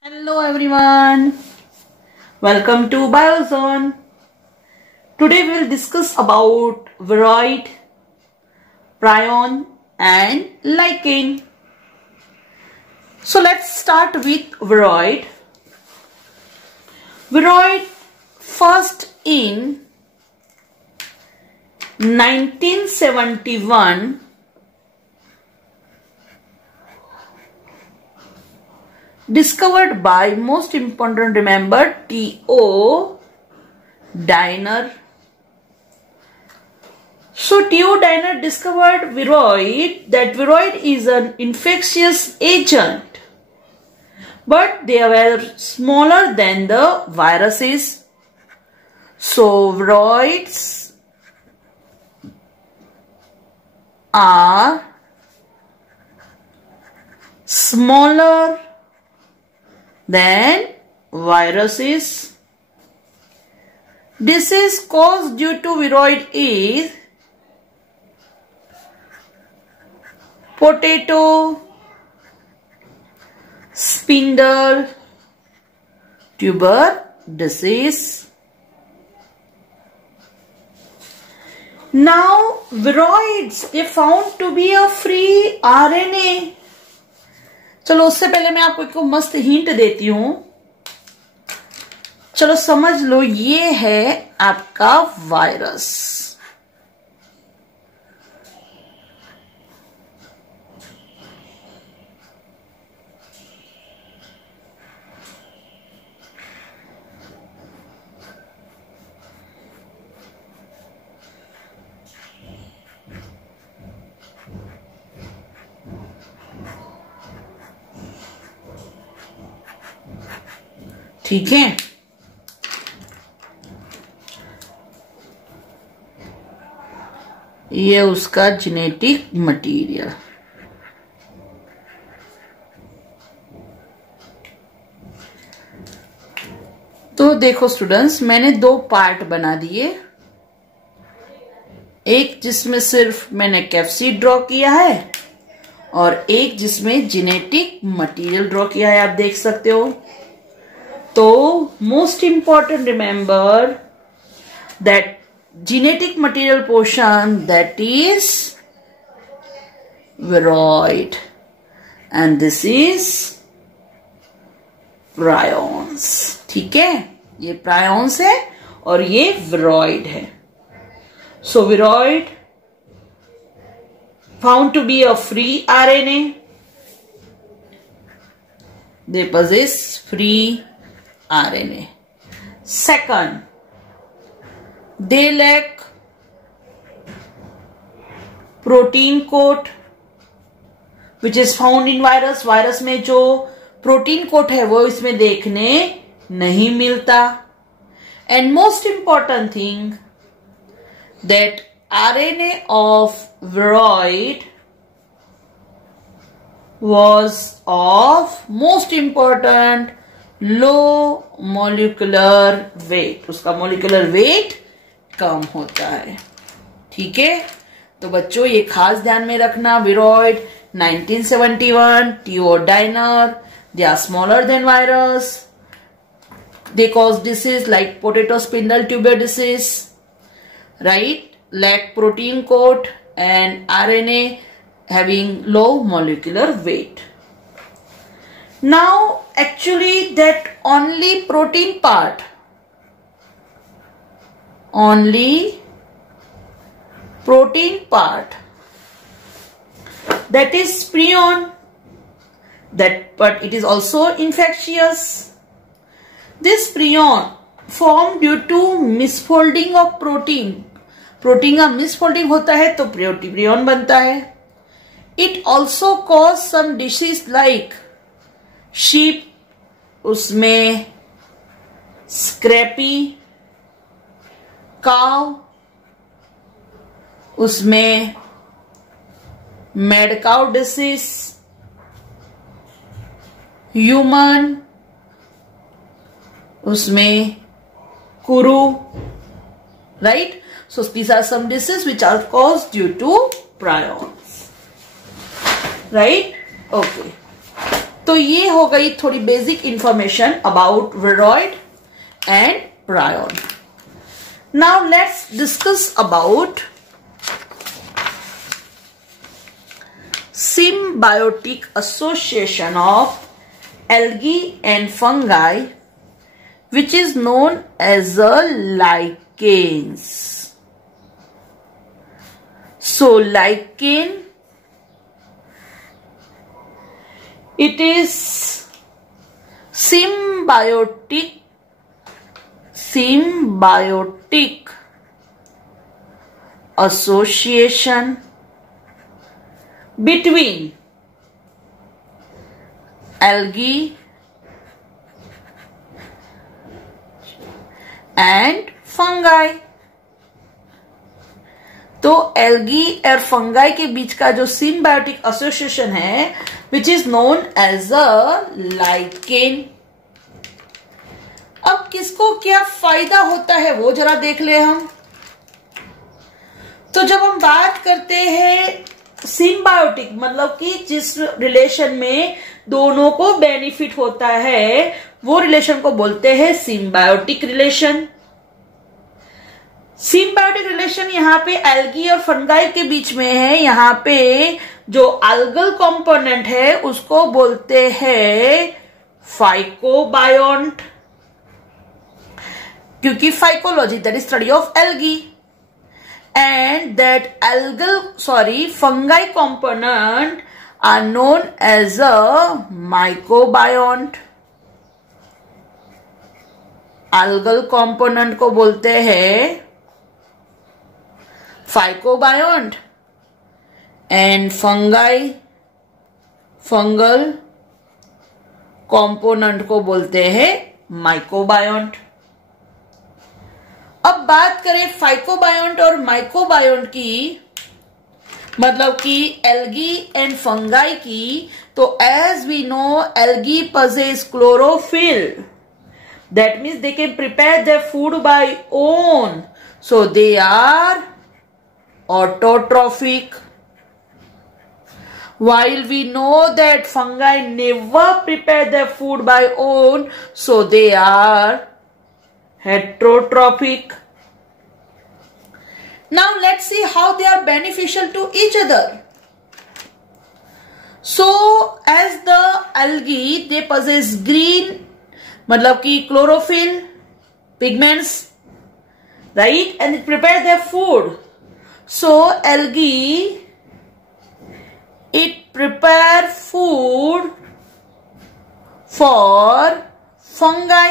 Hello everyone, welcome to Biozone. Today we will discuss about viroid, prion and lichen. So let's start with viroid. Viroid first in 1971 discovered by, most important, remember, T.O. Diener. So T.O. Diener discovered viroid, that viroid is an infectious agent, but they were smaller than the viruses. So viroids are smaller than viruses. Disease caused due to viroid is potato, spindle, tuber disease. Now viroids, they found to be a free RNA. चलो उससे पहले मैं आपको एक मस्त hint देती हूं. चलो समझ लो, ये है आपका वायरस. ठीक है. ये उसका जेनेटिक मटेरियल. तो देखो स्टूडेंट्स, मैंने दो पार्ट बना दिए. एक जिसमें सिर्फ मैंने कैप्सिड ड्रॉ किया है और एक जिसमें जेनेटिक मटेरियल ड्रॉ किया है. आप देख सकते हो. So, most important, remember that genetic material portion, that is viroid, and this is prions. ठीक है, ये prions है और ये viroid है. So viroid found to be a free RNA. They possess free RNA. Second, they lack protein coat which is found in virus. Virus में जो protein coat है वो इसमें देखने नहीं मिलता. And most important thing, that RNA of viroid was of, most important, low molecular wait. उसका molecular weight कम होता है. ठीक है. तो बच्चों ये खास ध्यान में रखना. Viroid 1971, T O Diener. They are smaller than virus. They cause disease like potato spindle tuber disease, right, lack protein coat and RNA having low molecular weight. Now actually that only protein part, that is prion, that, but it is also infectious. This prion formed due to misfolding of protein. Protein का misfolding होता है तो prion बनता है. It also cause some disease like sheep, उसमें scrapie काव, उसमें mad cow disease, human, उसमें कुरु, right? So these are some diseases which are caused due to prions, right? Okay. तो ये हो गई थोड़ी basic information about viroid and prion. Now let's discuss about symbiotic association of algae and fungi, which is known as the lichens. So lichen, it is symbiotic association between algae and fungi. तो algae और fungi के बीच का जो symbiotic association है which is known as a lichen. अब किसको क्या फायदा होता है वो जरा देख ले हम. तो जब हम बात करते हैं सिम्बायोटिक, मतलब कि जिस रिलेशन में दोनों को बेनिफिट होता है वो रिलेशन को बोलते हैं सिम्बायोटिक रिलेशन. सिम्बायोटिक रिलेशन यहाँ पे एल्गी और फंगाई के बीच में है. यहाँ पे जो अल्गल कंपोनेंट है उसको बोलते हैं फाइकोबायोन्ट, क्योंकि phycology that is study of algae, and that fungi component are known as a mycobiont. algal component को बोलते हैं फाइकोबायोन्ट एंड फंगल कंपोनेंट को बोलते हैं माइकोबायोन्ट. अब बात करें फाइकोबायोन्ट और माइकोबायोन्ट की, मतलब कि एल्गी एंड फंगाई की, तो as we know algae possess chlorophyll, that means they can prepare their food by own, so they are autotrophic, while we know that fungi never prepare their food by own, so they are heterotrophic. Now let's see how they are beneficial to each other. So as the algae, they possess green, मतलब कि chlorophyll pigments, right, and they prepare their food. So algae, it prepare food for fungi,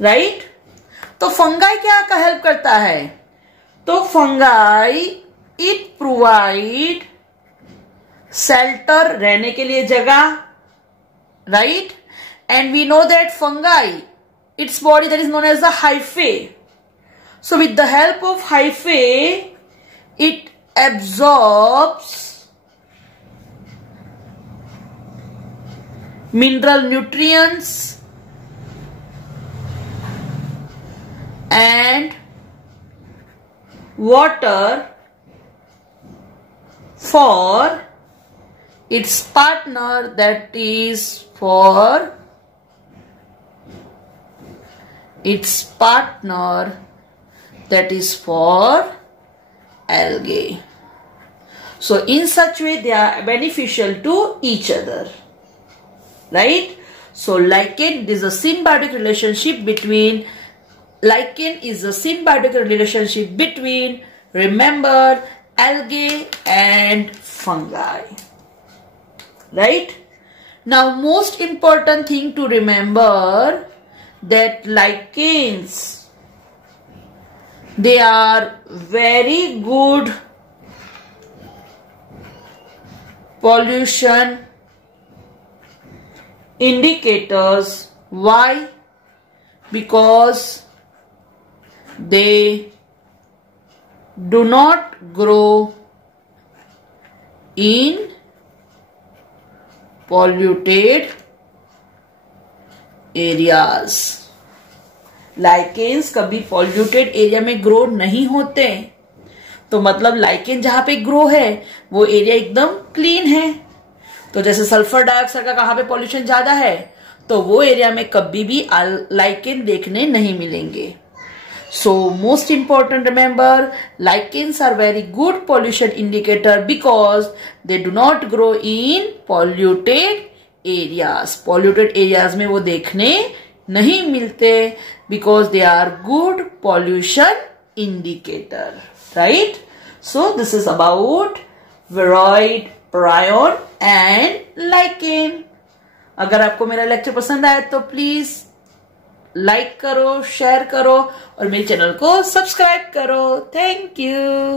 right. तो fungi क्या का help करता है? तो fungi it provide shelter, रहने के लिए जगह, right. And we know that fungi its body that is known as the hyphae. So with the help of hyphae it absorbs mineral nutrients and water for its partner, that is for algae. So in such way they are beneficial to each other, right. So lichen is a symbiotic relationship between remember, algae and fungi, right. Now most important thing to remember that lichens, they are very good pollution indicators. Why? Because they do not grow in polluted areas. Lichens कभी polluted area में grow नहीं होते, तो मतलब lichen जहां पे grow है वो एरिया एकदम क्लीन है. तो जैसे सल्फर डाइऑक्साइड का कहां पे पॉल्यूशन ज्यादा है, तो वो एरिया में कभी भी लाइकेन देखने नहीं मिलेंगे. So most important, remember, lichens are very good pollution indicator because they do not grow in polluted areas. Polluted areas में वो देखने नहीं मिलते because they are good pollution indicator, right? So this is about viroid, prion and lichen. अगर आपको मेरा lecture पसंद आया तो प्लीज लाइक करो, शेयर करो और मेरे चैनल को सब्सक्राइब करो. Thank you.